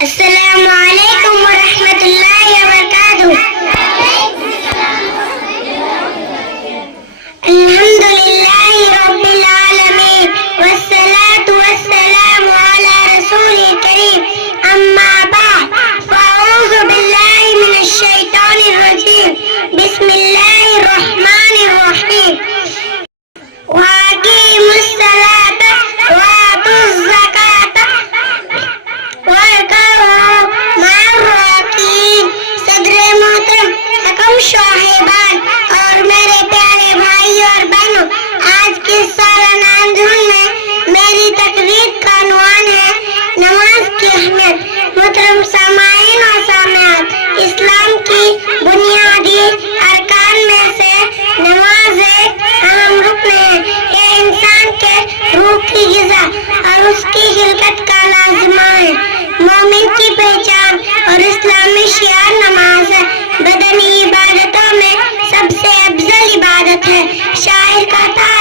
السلام علیکم ورحمۃ اللہ وبرکاتہ۔ الحمد للہ رب العالمین والصلاة والسلام علی رسول کریم، اما بعد فاعوذ باللہ من الشیطان الرجیم، بسم اللہ الرحمن الرحیم۔ وَأَقِيمُوا الصَّلَاةَ وَآتُوا الزَّكَاةَ وَارْكَعُوا مَعَ الرَّاكِعِينَ۔ صدر محترم، حکم صاحبان اور میرے پیارے بھائی اور بہنوں، آج کی سالانہ اندرون میں میری تقریر کا عنوان ہے نماز کی اہمیت۔ محترم سامعین و سامعات، اسلام کی بنیادی ارکان میں سے نماز ایک اہم رکن ہے۔ یہ انسان کے روح کی غذا اور اس کی خلقت کا لازمہ ہے۔ مومن کی پہچان اور اسلامی شعار نماز ہے۔ بدنی عبادتوں میں سب سے افضل عبادت ہے۔ شاعر کہتا